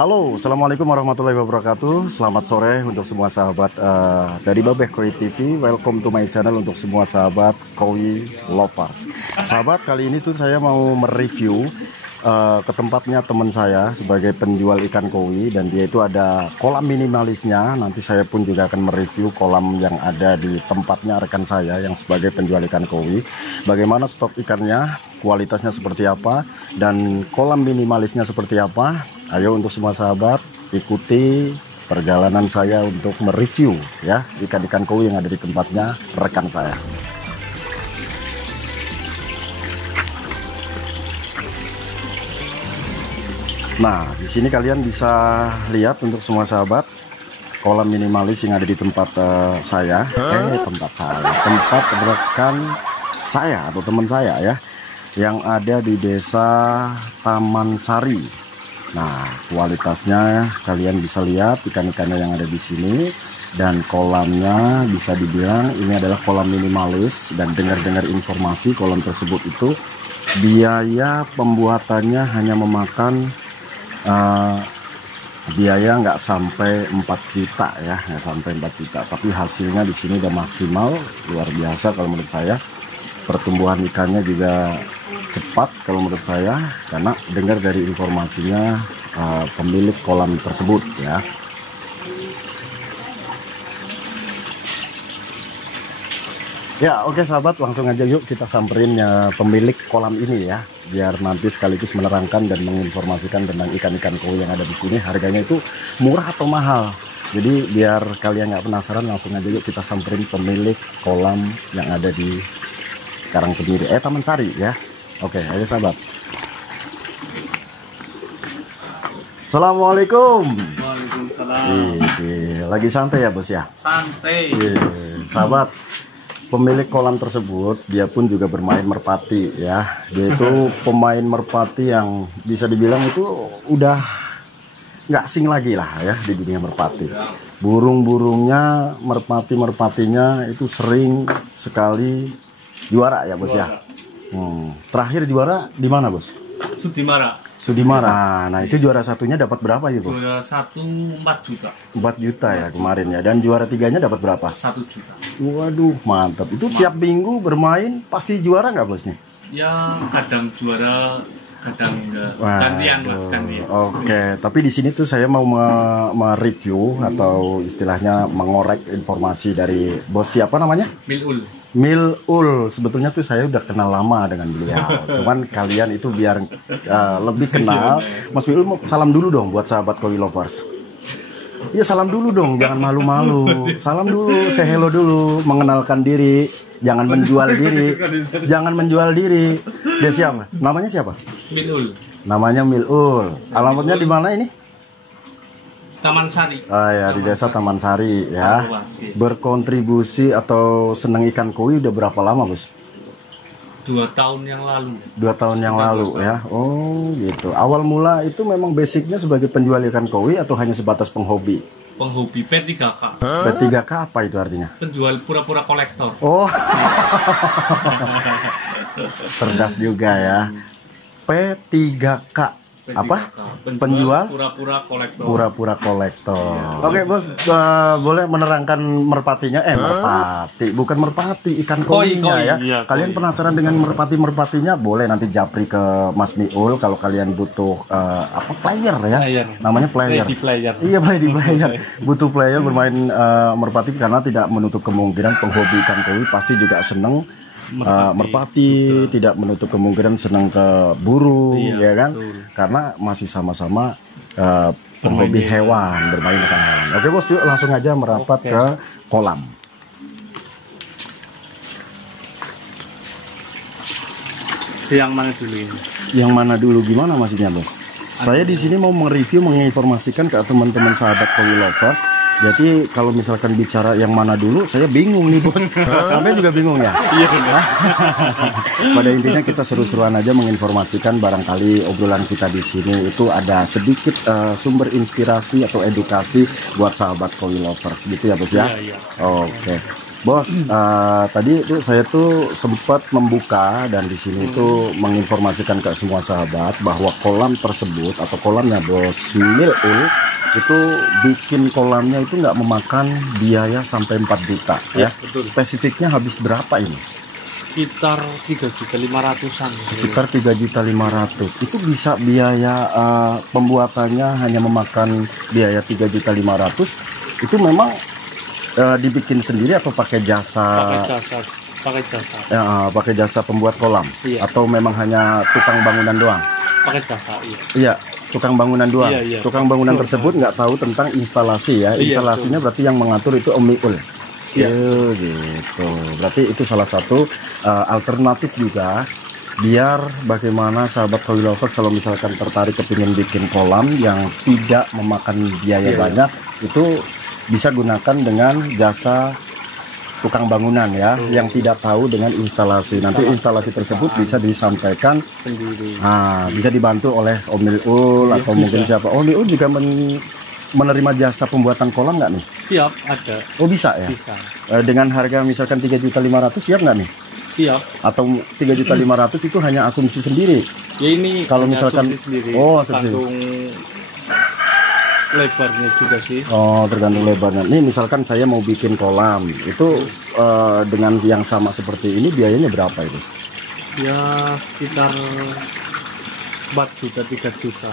Halo, assalamualaikum warahmatullahi wabarakatuh. Selamat sore untuk semua sahabat dari Babeh Koi TV. Welcome to my channel untuk semua sahabat koi lovers. Sahabat, kali ini tuh saya mau mereview ke tempatnya teman saya sebagai penjual ikan koi, dan dia itu ada kolam minimalisnya. Nanti saya pun juga akan mereview kolam yang ada di tempatnya rekan saya yang sebagai penjual ikan koi. Bagaimana stok ikannya, kualitasnya seperti apa, dan kolam minimalisnya seperti apa. Ayo untuk semua sahabat, ikuti perjalanan saya untuk mereview ya ikan-ikan koi yang ada di tempatnya rekan saya. Nah, di sini kalian bisa lihat untuk semua sahabat kolam minimalis yang ada di tempat tempat rekan saya atau teman saya ya, yang ada di desa Taman Sari. Nah, kualitasnya kalian bisa lihat ikan-ikannya yang ada di sini, dan kolamnya bisa dibilang ini adalah kolam minimalis. Dan dengar-dengar informasi kolam tersebut itu biaya pembuatannya hanya memakan biaya nggak sampai 4 juta ya, nggak sampai 4 juta. Tapi hasilnya di sini udah maksimal, luar biasa kalau menurut saya. Pertumbuhan ikannya juga cepat kalau menurut saya, karena dengar dari informasinya pemilik kolam tersebut ya. Ya, oke sahabat, langsung aja yuk kita samperin pemilik kolam ini ya, biar nanti sekaligus menerangkan dan menginformasikan tentang ikan-ikan koi yang ada di sini, harganya itu murah atau mahal. Jadi biar kalian nggak penasaran, langsung aja yuk kita samperin pemilik kolam yang ada di Karangkemiri, Taman Sari ya. Oke, ayo sahabat. Assalamualaikum. Waalaikumsalam. Lagi santai ya bos ya? Santai. Sahabat, pemilik kolam tersebut dia pun juga bermain merpati ya. Dia itu pemain merpati yang bisa dibilang itu udah nggak asing lagi lah ya di dunia merpati. Burung-burungnya, merpati-merpatinya itu sering sekali juara ya bos ya. Terakhir juara di mana bos? Sudimara. Nah itu juara satunya dapat berapa ya bos? Juara 1 4 juta. 4 juta ya kemarin ya. Dan juara tiganya dapat berapa? 1 juta. Waduh mantap. Itu tiap minggu bermain pasti juara nggak bos nih? Ya kadang juara, kadang enggak. Gantian mas, gantian. Oke, tapi di sini tuh saya mau mereview atau istilahnya mengorek informasi dari bos, siapa namanya? Milul. Sebetulnya tuh saya udah kenal lama dengan beliau. Cuman kalian itu biar lebih kenal. Mas Milul mau salam dulu dong buat sahabat koi lovers. Iya salam dulu dong, jangan malu-malu. Salam dulu, say hello dulu, mengenalkan diri. Jangan menjual diri. Jangan menjual diri. Dia siapa? Namanya siapa? Milul. Namanya Milul. Alamatnya di mana ini? Taman Sari. Ya, di desa Taman Sari ya. Berkontribusi atau seneng ikan koi udah berapa lama bos? 2 tahun yang lalu. 2 tahun yang lalu ya. Oh gitu. Awal mula itu memang basicnya sebagai penjual ikan koi atau hanya sebatas penghobi? Penghobi P3K. P3K apa itu artinya? Penjual pura-pura kolektor. Oh. Cerdas juga ya. P3K. Apa? Penjual pura-pura kolektor. Pura-pura kolektor. Oke bos, boleh menerangkan merpatinya? Merpati, bukan merpati, ikan koinya ya. Iya, kalian penasaran dengan merpatinya? Boleh nanti japri ke Mas Miul kalau kalian butuh player ya. Namanya player. Iya, player. Butuh player bermain merpati, karena tidak menutup kemungkinan penghobi ikan koi pasti juga seneng. Merpati tidak menutup kemungkinan senang ke burung, ya kan? Betul. Karena masih sama-sama penghobi hewan, bermain dengan hewan. Oke bos, yuk langsung aja merapat ke kolam. Yang mana dulu ini? Yang mana dulu gimana maksudnya bos? Saya di sini mau mereview, menginformasikan ke teman-teman sahabat koi lovers. Jadi kalau misalkan bicara yang mana dulu, saya bingung nih bos. Sampai juga bingung ya. Iya. Pada intinya kita seru-seruan aja menginformasikan, barangkali obrolan kita di sini itu ada sedikit sumber inspirasi atau edukasi buat sahabat koi lovers gitu ya bos ya. Iya. Oke. Bos, tadi itu saya tuh sempat membuka dan di sini tuh menginformasikan ke semua sahabat bahwa kolam tersebut atau kolamnya Bos Milul itu bikin kolamnya itu nggak memakan biaya sampai 4 juta ya. Betul. Spesifiknya habis berapa ini? Sekitar 3.500-an. Sekitar 3.500.000. Itu bisa biaya pembuatannya hanya memakan biaya 3.500.000. Itu memang dibikin sendiri atau pakai jasa? Pakai jasa. Ya, pakai jasa pembuat kolam. Iya. Atau memang hanya tukang bangunan doang? Pakai jasa, iya. Iya, tukang bangunan doang. Iya. Tukang bangunan tersebut nggak tahu tentang instalasi ya. Iya, Instalasinya berarti yang mengatur itu Om Miul. Iya. Gitu. Berarti itu salah satu alternatif juga. Biar bagaimana sahabat Kowi Lovers kalau misalkan tertarik kepingin bikin kolam yang tidak memakan biaya banyak, itu bisa gunakan dengan jasa tukang bangunan ya, yang tidak tahu dengan instalasi. Nanti instalasi tersebut bisa disampaikan Sendiri. Bisa dibantu oleh Om Miul atau mungkin siapa. Om Miul juga menerima jasa pembuatan kolam nggak nih? Siap, ada. Oh bisa ya? Bisa. Dengan harga misalkan 3.500.000 siap nggak nih? Siap. Atau 3.500.000 itu hanya asumsi sendiri? Ya ini Kalau hanya misalkan asumsi sendiri. tergantung Lebarnya juga sih. Tergantung lebarnya. Nih misalkan saya mau bikin kolam itu dengan yang sama seperti ini biayanya berapa itu? Ya sekitar 4 juta, 3 juta.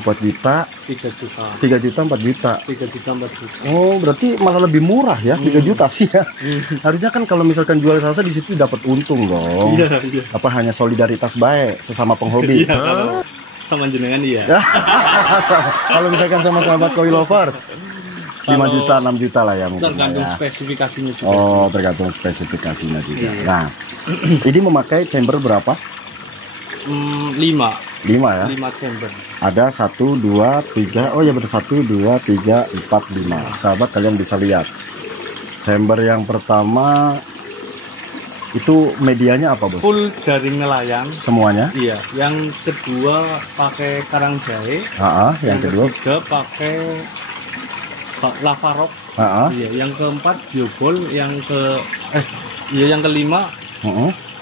4 juta, 3 juta. 3 juta, 4 juta. 3 juta, 4 juta. Oh berarti malah lebih murah ya, 3 juta sih ya. Harusnya kan kalau misalkan jual salsa di situ dapat untung dong. Iya. Apa hanya solidaritas baik sesama penghobi? Iya, kalau sama jenengan iya. Kalau misalkan sama sahabat Kowi Lovers 5 juta, 6 juta lah ya mungkin Tergantung ya. spesifikasinya juga. Tergantung spesifikasinya juga. Iya. Nah, ini memakai chamber berapa? 5 5 ya. 5 chamber. Ada 1, 2, 3. Oh ya betul, 1, 2, 3, 4, 5. Sahabat kalian bisa lihat. Chamber yang pertama itu medianya apa bos? Full jaring nelayan. Semuanya? Iya. Yang kedua pakai karang jahe. Yang kedua? Ketiga pakai lava rock. Iya. Yang keempat biobol. Yang kelima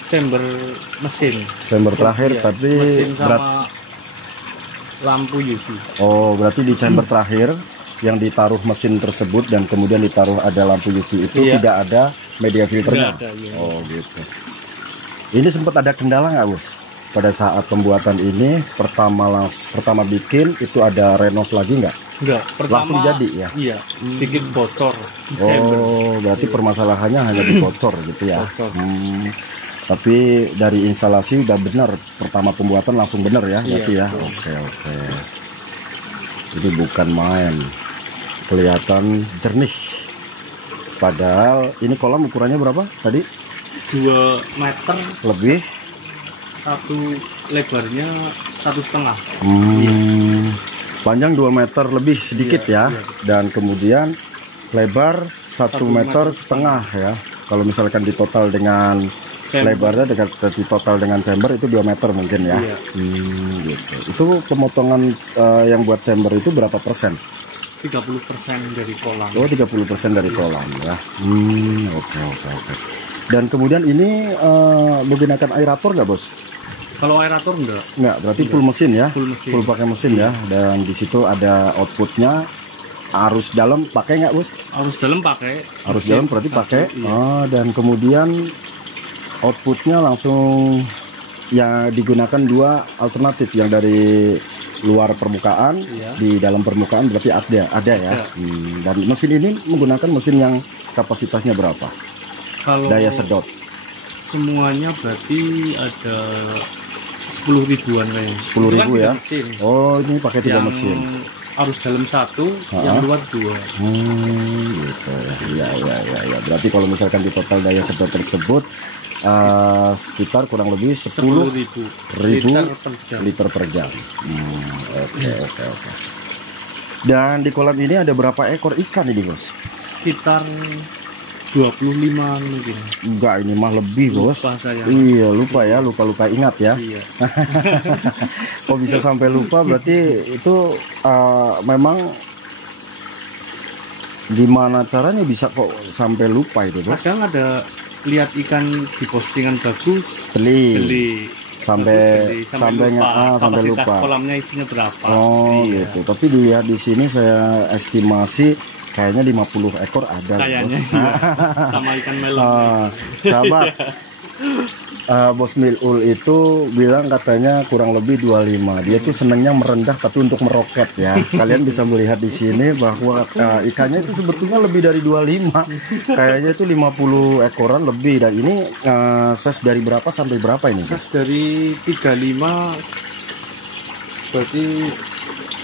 chamber mesin. Chamber terakhir iya, tapi mesin sama lampu UV. Oh berarti di chamber terakhir yang ditaruh mesin tersebut dan kemudian ditaruh ada lampu UV itu tidak ada media filternya. Ada, iya. Oh gitu. Ini sempat ada kendala nggak bos? Pada saat pembuatan ini pertama bikin itu ada renov lagi nggak? Enggak, langsung jadi ya? Iya, sedikit bocor. Berarti permasalahannya hanya di bocor gitu ya? Bocor. Tapi dari instalasi udah benar, pertama pembuatan langsung benar ya? Berarti iya, ya? Oke. Jadi bukan main, kelihatan jernih. Padahal ini kolam ukurannya berapa tadi? 2 meter lebih. Satu lebarnya 1,5. Panjang 2 meter lebih sedikit ya. Dan kemudian lebar 1,5 meter ya. Kalau misalkan ditotal dengan lebarnya ditotal dengan chamber itu 2 meter mungkin ya. Gitu. Itu pemotongan yang buat chamber itu berapa persen? 30% dari kolam. Oh 30% dari kolam ya. Oke. Dan kemudian ini menggunakan aerator nggak bos? Kalau aerator enggak. Berarti full mesin ya? Full pakai mesin ya. Dan di situ ada outputnya. Arus dalam pakai nggak bos? Arus dalam pakai. Arus dalam berarti pakai. Dan kemudian outputnya langsung yang digunakan 2 alternatif, yang dari luar permukaan di dalam permukaan berarti ada ya. Dan mesin ini menggunakan mesin yang kapasitasnya berapa? Kalau daya sedot semuanya berarti ada 10 ribuan kayaknya. 10.000 ya. Mesin. Oh ini pakai 3 mesin. Arus dalam 1, yang luar 2. Gitu ya. Ya. Berarti kalau misalkan di total daya sedot tersebut sekitar kurang lebih 10.000 liter per jam. Oke. Dan di kolam ini ada berapa ekor ikan ini bos? Sekitar 25 mungkin. Enggak, ini mah lebih bos. Iya lupa ingat ya. Iya. Kok bisa sampai lupa? Berarti itu memang Gimana caranya bisa kok sampai lupa itu, Bos? Kadang ada lihat ikan di postingan bagus, Beli sampai lupa. Sampai lupa. Kolamnya isinya berapa? Oh, gitu. Tapi dilihat di sini saya estimasi kayaknya 50 ekor ada. Kayaknya iya. Sama ikan melon. Sahabat, Bos Milul itu bilang katanya kurang lebih 25. Dia tuh senengnya merendah tapi untuk meroket ya. Kalian bisa melihat di sini bahwa ikannya itu sebetulnya lebih dari 25. Kayaknya itu 50 ekoran lebih. Dan ini size dari berapa sampai berapa ini? Size dari 35 berarti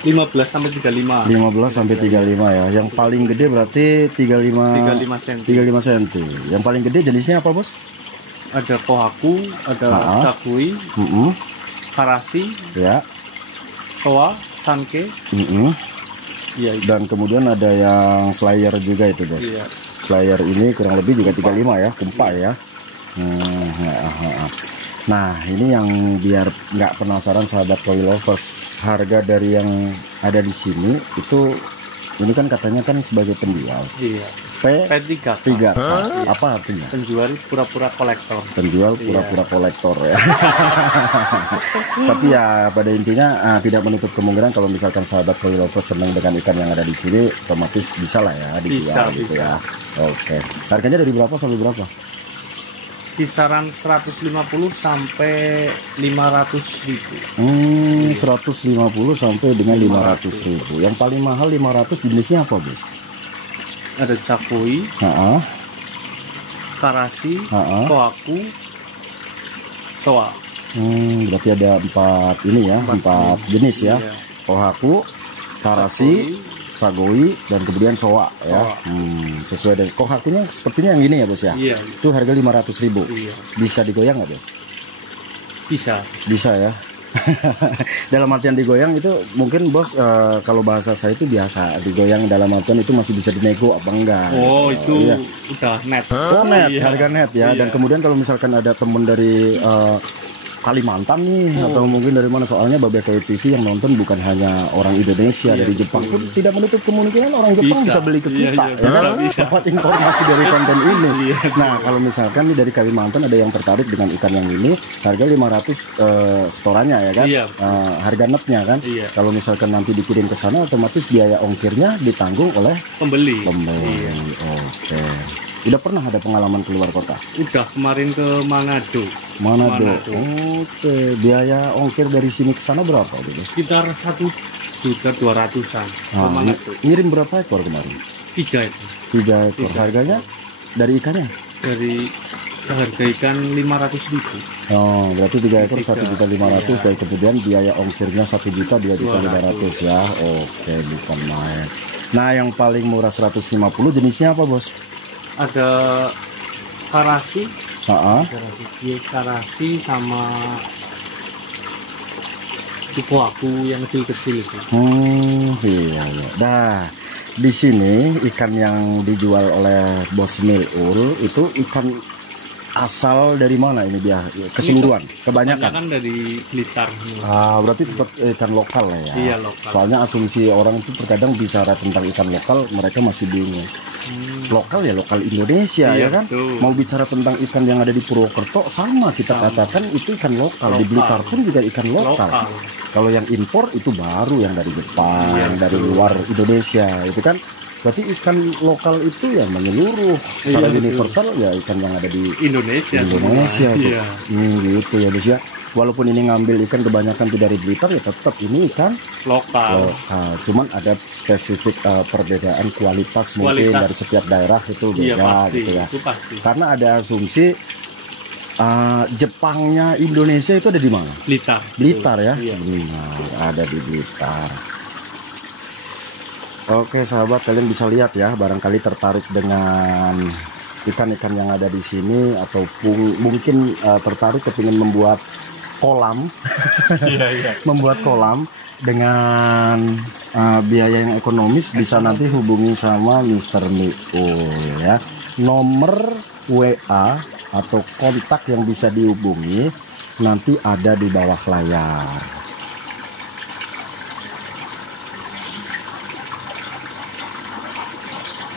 15 sampai 35. 15 sampai 35 ya. Yang paling gede berarti 35 cm. 35 cm. Yang paling gede jenisnya apa, Bos? Ada kohaku, ada sakui, karasi, ya, soa, sanke, ya, dan kemudian ada yang slayer juga itu, Bos. Iya. Slayer ini kurang lebih juga 35 ya, kumpa ya. Nah, ini yang biar nggak penasaran sahabat koi lovers, harga dari yang ada di sini itu, ini kan katanya kan sebagai penjual. Iya. P3. Apa artinya? Penjual pura-pura kolektor. Penjual pura-pura kolektor ya. Tapi ya pada intinya tidak menutup kemungkinan kalau misalkan sahabat koi lovers senang dengan ikan yang ada di sini, otomatis bisa lah ya dijual gitu ya. Oke. Harganya dari berapa sampai berapa? Kisaran 150 sampai 500.000. 150 sampai dengan 500.000. Yang paling mahal 500 jenisnya apa, Bos? Ada cakui, karasi, kohaku, soa. Berarti ada 4 ini ya, 4 jenis ya. Iya. Kohaku, karasi, sagoi, dan kemudian soa ya. Sesuai dengan kohakunya sepertinya yang ini ya, Bos ya. Iya. Itu harga 500.000. Iya. Bisa digoyang nggak, Bos? Bisa ya. Dalam artian digoyang itu mungkin, Bos, kalau bahasa saya itu biasa digoyang dalam artian itu masih bisa dinego apa enggak. Oh, itu iya. udah net. Oh, net, iya. Harga net ya. Dan kemudian kalau misalkan ada temen dari Kalimantan nih, atau mungkin dari mana, soalnya Babeh Koi TV yang nonton bukan hanya orang Indonesia, dari Jepang pun tidak menutup kemungkinan orang Jepang bisa beli ke kita, dapat informasi dari konten ini. Nah, kalau misalkan nih dari Kalimantan ada yang tertarik dengan ikan yang ini, harga 500 setorannya ya kan, harga netnya kan. Kalau misalkan nanti dikirim ke sana, otomatis biaya ongkirnya ditanggung oleh pembeli. Oke. Udah pernah ada pengalaman keluar kota? Udah, kemarin ke Manado. Oke. Biaya ongkir dari sini ke sana berapa? Sekitar 1.200.000-an. Ngirim berapa ekor kemarin? 3 ekor. 3 ekor. Harganya dari ikannya? Dari harga ikan 500.000. Oh, berarti 3 ekor 1.500.000 dan kemudian biaya ongkirnya 1.000.000, 2.500.000 ya. Oke, bukan main. Nah, yang paling murah 150 jenisnya apa, Bos? Ada karasi, karasi sama kohaku yang kecil-kecil itu. Iya. Nah, di sini ikan yang dijual oleh Bos Milul itu ikan asal dari mana ini dia? Keseluruhan, kebanyakan dari Blitar. Berarti tetap ikan lokal ya. Iya, lokal. Soalnya asumsi orang itu terkadang bicara tentang ikan lokal, mereka masih bingung. Lokal ya lokal Indonesia ya kan. Betul. Mau bicara tentang ikan yang ada di Purwokerto sama kita katakan itu ikan lokal. Di Blitar pun juga ikan lokal. Kalau yang impor itu baru yang dari Jepang, dari luar Indonesia itu kan. Berarti ikan lokal itu ya menyeluruh secara universal ya ikan yang ada di Indonesia. Gitu ya, Bos ya. Walaupun ini ngambil ikan kebanyakan itu dari Blitar ya tetap ini ikan lokal. Cuman ada spesifik perbedaan kualitas mungkin dari setiap daerah itu beda gitu ya. Karena ada asumsi Jepangnya Indonesia itu ada di mana? Blitar ya. Ada di Blitar. Oke sahabat, kalian bisa lihat ya, barangkali tertarik dengan ikan-ikan yang ada di sini atau mungkin tertarik kepingin membuat kolam, membuat kolam dengan biaya yang ekonomis, bisa nanti hubungi sama Mr. Milul ya. Nomor WA atau kontak yang bisa dihubungi nanti ada di bawah layar.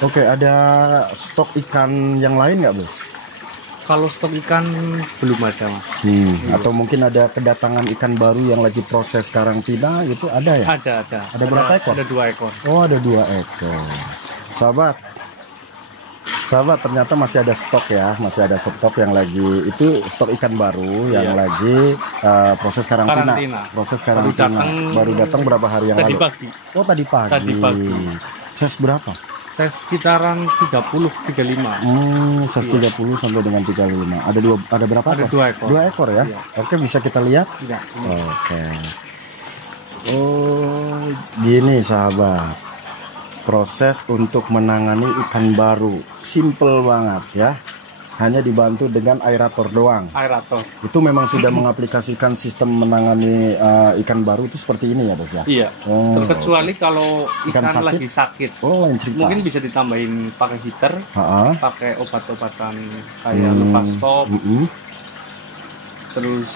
Oke, ada stok ikan yang lain nggak, Bos? Kalau stok ikan belum ada, Mas. Atau mungkin ada kedatangan ikan baru yang lagi proses karantina itu ada ya? Ada. Ada berapa ekor? Ada 2 ekor. Oh, ada 2 ekor. Sahabat, ternyata masih ada stok ya, masih ada stok yang lagi itu stok ikan baru yang lagi proses karantina. Proses karantina. Baru datang berapa hari yang lalu? Pagi. Oh, tadi pagi. Ses berapa? Saya sekitaran 30-35. Ses 30 sampai dengan 35. Ada berapa? Ada 2 ekor. 2 ekor ya? Iya. Oke, bisa kita lihat? Iya. Oke. Oh, gini sahabat. Proses untuk menangani ikan baru. Simple banget ya. Hanya dibantu dengan aerator doang. Aerator. Itu memang sudah mengaplikasikan sistem menangani ikan baru itu seperti ini ya, Bos ya? Iya. Terkecuali kalau ikan lagi sakit. Oh, lain cerita. Mungkin bisa ditambahin pakai heater, pakai obat-obatan kayak lepas stop. Terus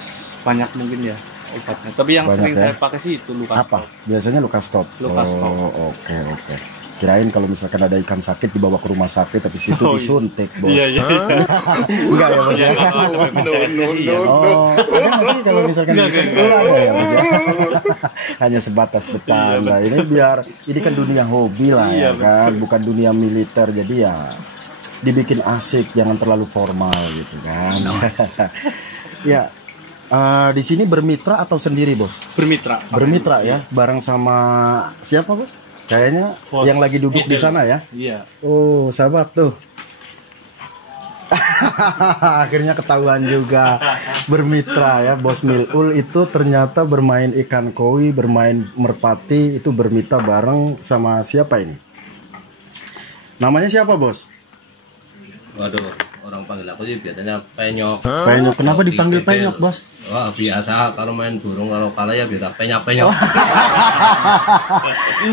banyak mungkin ya obatnya. Tapi yang banyak sering ya? saya pakai sih itu luka apa? stop. Biasanya luka stop. Oke. Kirain kalau misalkan ada ikan sakit dibawa ke rumah sakit tapi situ disuntik, Bos. Iya. Enggak ya, Bos ya? Oh, ada nggak sih kalau misalkan ada ya, Bos ya? Hanya sebatas bercanda. Ini kan dunia hobi lah ya kan, bukan dunia militer. Jadi ya dibikin asik, jangan terlalu formal gitu kan. Ya. Di sini bermitra atau sendiri, Bos? Bermitra ya, bareng sama siapa, Bos? Kayaknya yang lagi duduk di sana ya. Iya. Oh, sahabat tuh. Akhirnya ketahuan juga bermitra ya. Bos Miul itu ternyata bermain ikan koi, bermain merpati, itu bermitra bareng sama siapa ini? Namanya siapa, Bos? Waduh, orang panggil aku sih biasanya Penyok. Penyok, kenapa dipanggil Penyok, Bos? Wah, biasa kalau main burung, kalau kalah ya biasa penyok.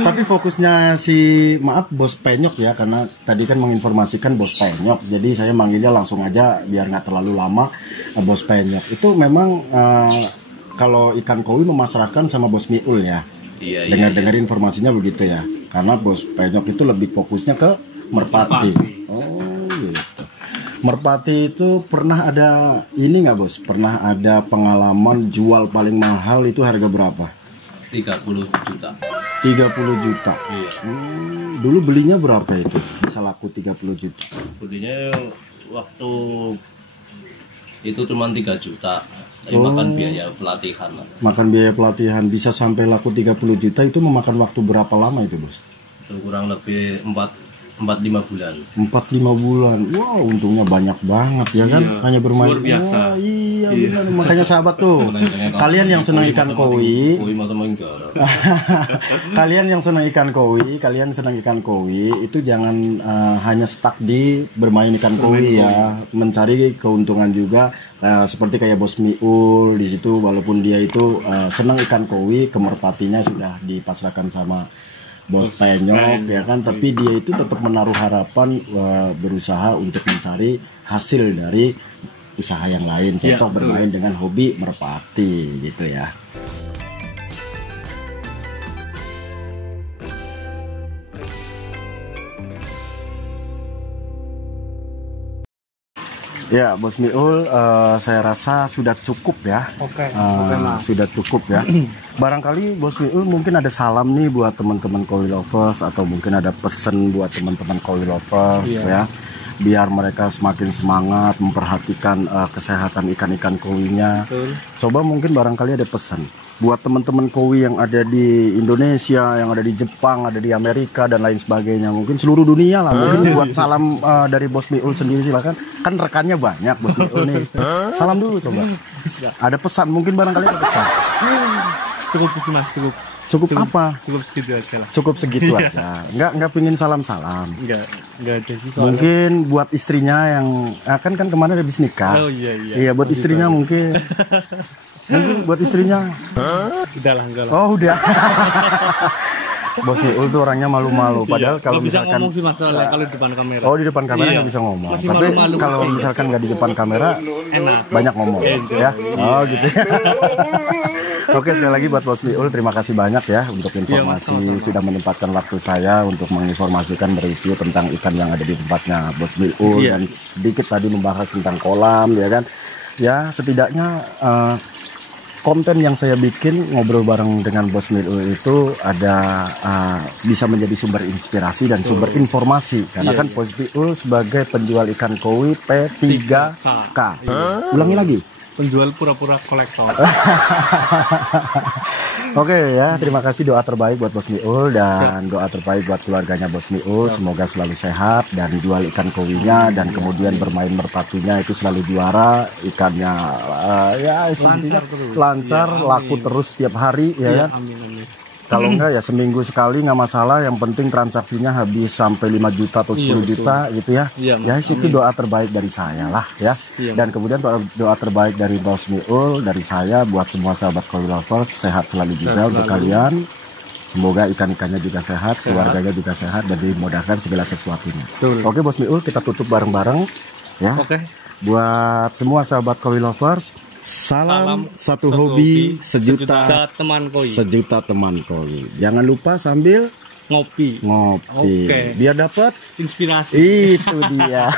Tapi fokusnya maaf Bos Penyok ya, karena tadi kan menginformasikan Bos Penyok, jadi saya manggilnya langsung aja biar nggak terlalu lama. Bos Penyok itu memang kalau ikan koi memasrahkan sama Bos Miul ya. Iya. Dengar informasinya begitu ya, karena Bos Penyok itu lebih fokusnya ke merpati. Oh gitu. Merpati itu pernah ada ini nggak, Bos? Pernah ada pengalaman jual paling mahal itu harga berapa? 30 juta. 30 juta. Iya. Dulu belinya berapa itu? Bisa laku 30 juta. Belinya waktu itu cuma 3 juta. Tapi makan biaya pelatihan. Makan biaya pelatihan bisa sampai laku 30 juta itu memakan waktu berapa lama itu, Bos? Itu kurang lebih 4-5 bulan. 4-5 bulan. Wow, untungnya banyak banget ya kan? Iya, Hanya bermain. luar biasa. Wah, iya. Benar. Makanya sahabat tuh, kalian yang senang ikan koi, kalian yang senang ikan koi, itu jangan hanya stuck di bermain ikan koi ya, mencari keuntungan juga. Seperti kayak Bos Miul di situ, walaupun dia itu senang ikan koi, kemerpatinya sudah dipasrahkan sama Bos Penyok ya kan, tapi dia itu tetap menaruh harapan berusaha untuk mencari hasil dari usaha yang lain, contoh bermain dengan hobi merpati gitu ya. Ya, Bos Miul, saya rasa sudah cukup ya. Oke, sudah cukup ya. Barangkali Bos Miul mungkin ada salam nih buat teman-teman koi lovers, atau mungkin ada pesan buat teman-teman koi lovers ya, biar mereka semakin semangat memperhatikan kesehatan ikan-ikan koinya. Coba mungkin barangkali ada pesan buat teman-teman koi yang ada di Indonesia, yang ada di Jepang, ada di Amerika dan lain sebagainya, mungkin seluruh dunia lah. Mungkin buat salam dari Bos Miul sendiri, silakan. Kan rekannya banyak Bos Miul nih. Salam dulu coba. Ada pesan, mungkin barangkali ada pesan. Cukup sih, Mas, Cukup apa? Cukup segitu aja lah. Cukup segitu aja. Nggak pingin salam-salam. Enggak ada sih. Mungkin buat istrinya yang kan kemarin habis nikah. Oh iya. Iya, buat istrinya mungkin. Mungkin buat istrinya. Udah lah, enggak lah. Oh, udah. Bos Miul tuh orangnya malu-malu. Padahal kalau bisa misalkan ngomong sih masalah kalau di depan kamera. Oh, di depan kamera nggak bisa ngomong. Masih Tapi malu-malu kalau kecil. misalkan nggak di depan kamera, Enak. banyak ngomong, ya. Oh, gitu. Oke, sekali lagi buat Bos Miul, terima kasih banyak ya untuk informasi, sudah menyempatkan waktu saya untuk menginformasikan mereview tentang ikan yang ada di tempatnya Bos Miul dan sedikit tadi membahas tentang kolam, ya kan. Ya, setidaknya konten yang saya bikin ngobrol bareng dengan Bos Miul itu ada bisa menjadi sumber inspirasi dan sumber informasi karena kan Bos Miul sebagai penjual ikan koi P3K. Ulangi lagi. Penjual pura-pura kolektor. Oke ya, terima kasih, doa terbaik buat Bos Miul dan doa terbaik buat keluarganya Bos Miul. Semoga selalu sehat dan jual ikan kowinya dan kemudian bermain merpatinya itu selalu juara, ikannya ya lancar, laku terus setiap hari ya kan. Amin, amin. Kalau enggak ya seminggu sekali nggak masalah, yang penting transaksinya habis sampai 5 juta atau 10 juta gitu ya. Ya itu doa terbaik dari saya lah ya. Dan kemudian doa terbaik dari Bos Miul dari saya buat semua sahabat koi lovers, sehat selalu juga untuk kalian. Semoga ikan-ikannya juga sehat, keluarganya juga sehat dan dimudahkan segala sesuatunya. Oke Bos Miul, kita tutup bareng-bareng ya. Buat semua sahabat koi lovers, salam satu hobi, sejuta teman koi. Sejuta teman koi. Jangan lupa sambil ngopi. Biar dapat inspirasi. Itu dia.